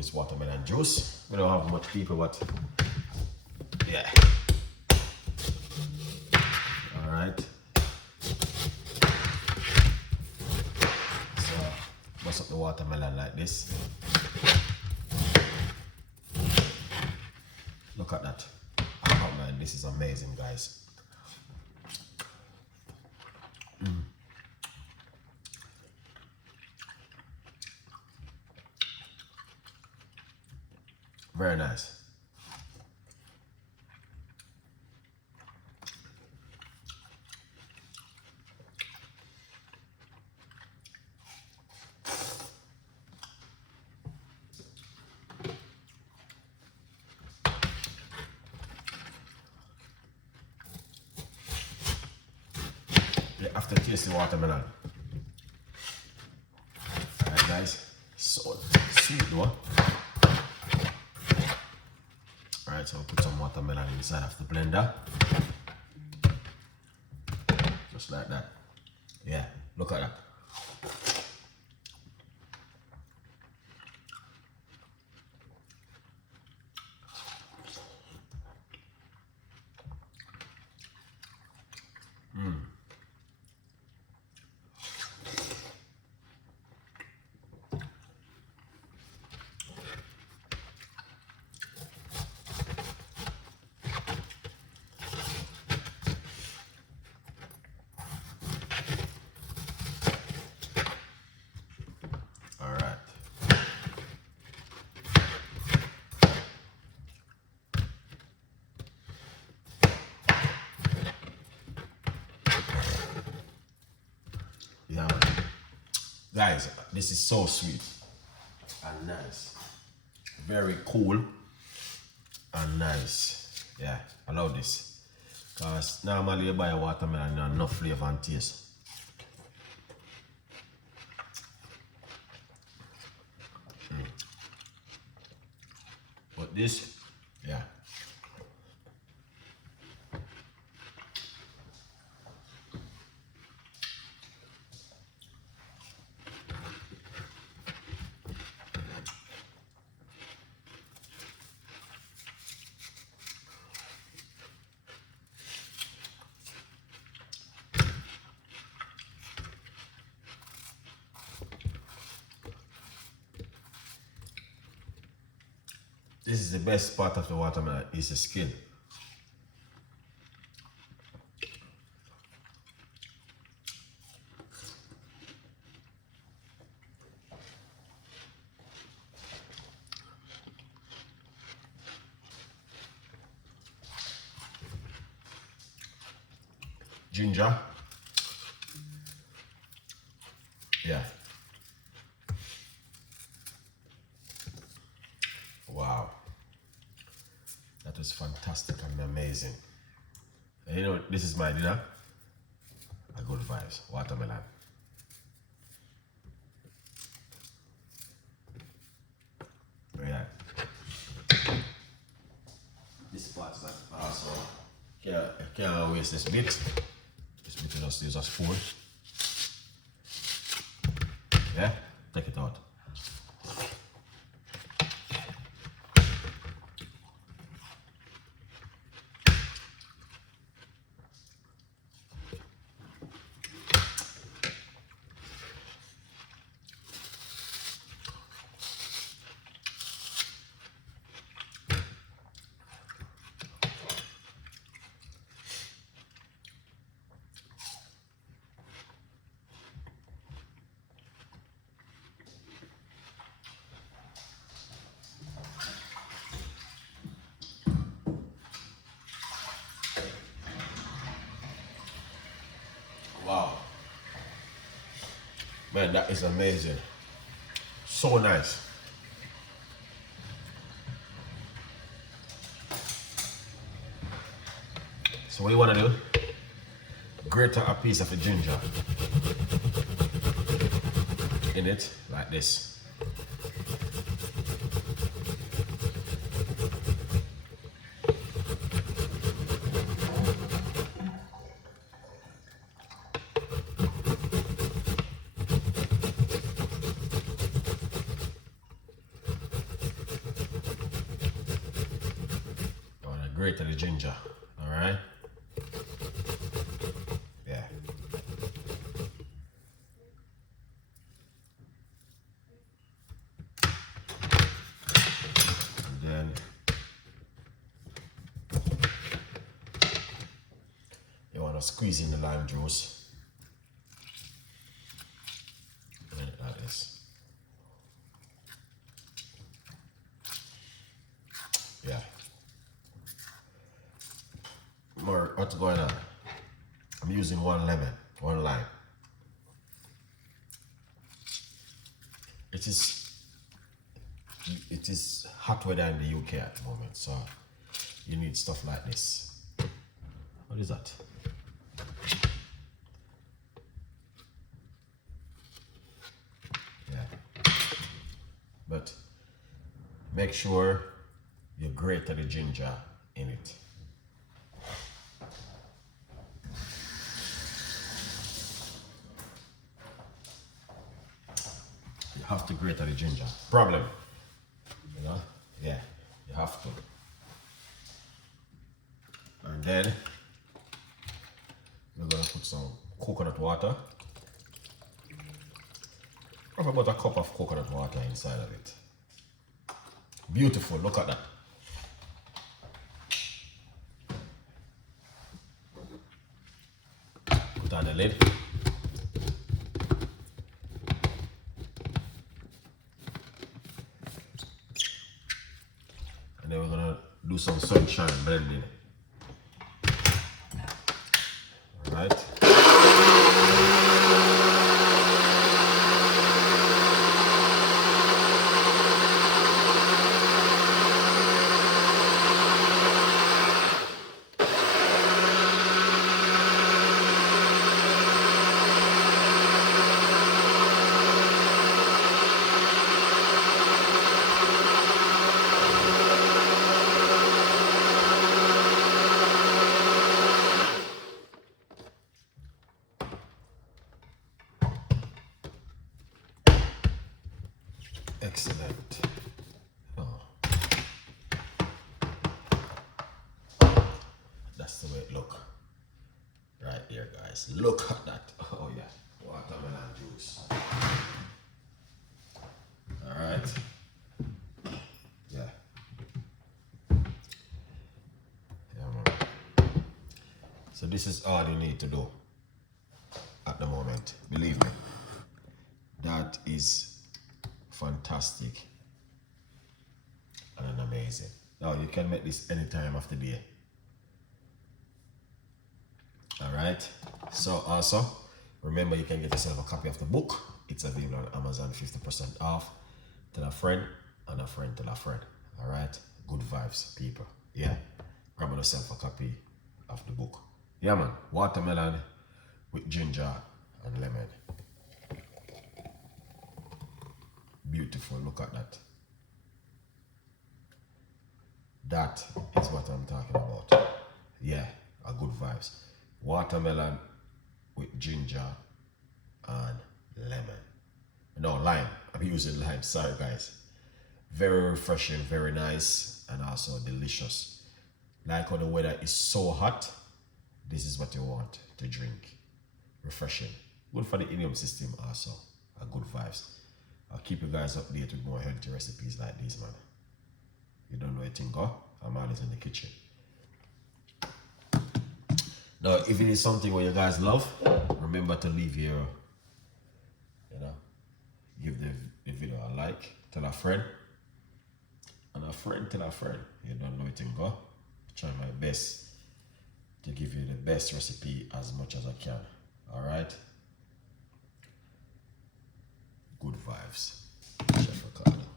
this watermelon juice. We don't have much people, but yeah. All right. So bust up the watermelon like this. Look at that. Oh man, this is amazing, guys. Very nice. The aftertaste of watermelon. Alright guys, so sweet though. Alright, so I'll put some watermelon inside of the blender. Just like that. Yeah, look at that. Yeah, guys, this is so sweet and nice. Very cool and nice. Yeah, I love this. Because normally you buy a watermelon and enough flavor and taste. But this, yeah. This is the best part of the watermelon, is the skin. Ginger. Yeah. Wow. That was fantastic and amazing. And you know, this is my dinner. A good vibes. Watermelon. Yeah. This part is like also can't waste this bit. This bit you just use a spoon. Yeah, take it out. Wow. Man, that is amazing. So nice. So what you want to do? Grate a piece of the ginger in it like this. grate of the ginger. All right. Yeah. And then you want to squeeze in the lime juice. And like this. Yeah. More, what's going on? I'm using 1 lemon, 1 lime. It is hot weather in the UK at the moment, so you need stuff like this. What is that? Yeah. But make sure you grate the ginger in it. You have to grate the ginger. Problem, you know? Yeah, you have to. And then we're gonna put some coconut water. Probably about a cup of coconut water inside of it. Beautiful, look at that. Put on the lid. And then we're gonna do some sunshine blending. All right. Excellent. Oh. That's the way it look. Right here, guys. Look at that. Oh yeah. Watermelon juice. Alright. Yeah. Yeah, man. So this is all you need to do at the moment. Believe me. That is fantastic and amazing. Now you can make this any time of the day. Alright, so also remember you can get yourself a copy of the book. It's available on Amazon, 50% off. Tell a friend and a friend tell a friend. Alright, good vibes, people. Yeah, grab yourself a copy of the book. Yeah man, watermelon with ginger and lemon. Beautiful, look at that. That is what I'm talking about. Yeah, a good vibes. Watermelon with ginger and lemon. No, lime. I'm using lime, sorry guys. Very refreshing, very nice, and also delicious. Like when the weather is so hot, this is what you want to drink. Refreshing. Good for the immune system also. A good vibes. I'll keep you guys updated with more healthy recipes like this, man. You don't know anything, go? I'm always in the kitchen. Now, if it is something where you guys love, remember to leave your, give the video a like, tell a friend, and a friend tell a friend. You don't know anything, go? Try my best to give you the best recipe as much as I can. All right? Good vibes. Chef Ricardo.